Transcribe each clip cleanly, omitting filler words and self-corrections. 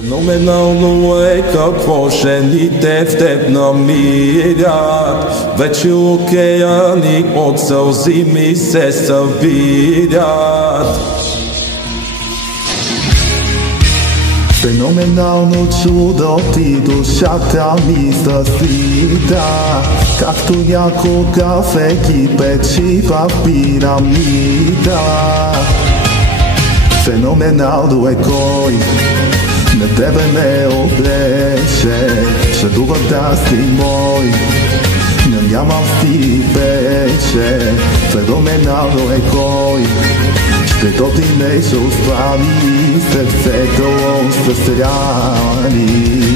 Феноменално е какво жените в теб намират. Вече океани от сълзи ми се събират. Феноменално чудо ти душата ми съсита, както някога в Египет в пирамида. Феноменално е кой на тебе ме облече, жадувам да си мой, но нямам си вече. Феноменално е кой ще допине чувствами сърцето с рани.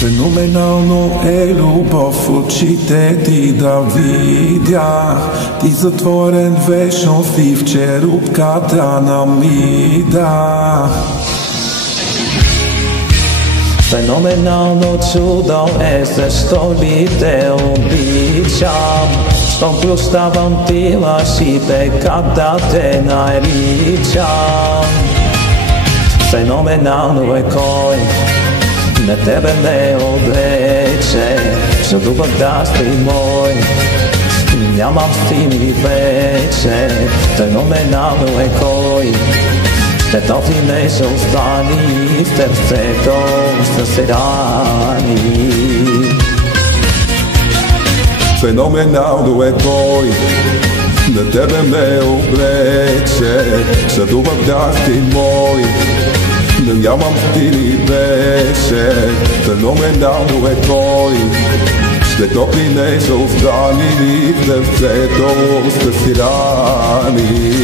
Феноменално е любов в очите ти да видя. Ти затворен вечно си в черупката на мида. Феноменално чудо е защо ли те обичам, щом прощавам ти лъжите, как да те наричам. Феноменално е кой на тебе ме облече, жадувам да си мой, нямам сили вече. Феноменално е кой ще допине чувствами в сърцето с рани. Феноменално е кой на тебе ме облече, жадувам да си мой, но нямам стили вече. Феноменално е кой ще допине чувствами в сърцето с рани.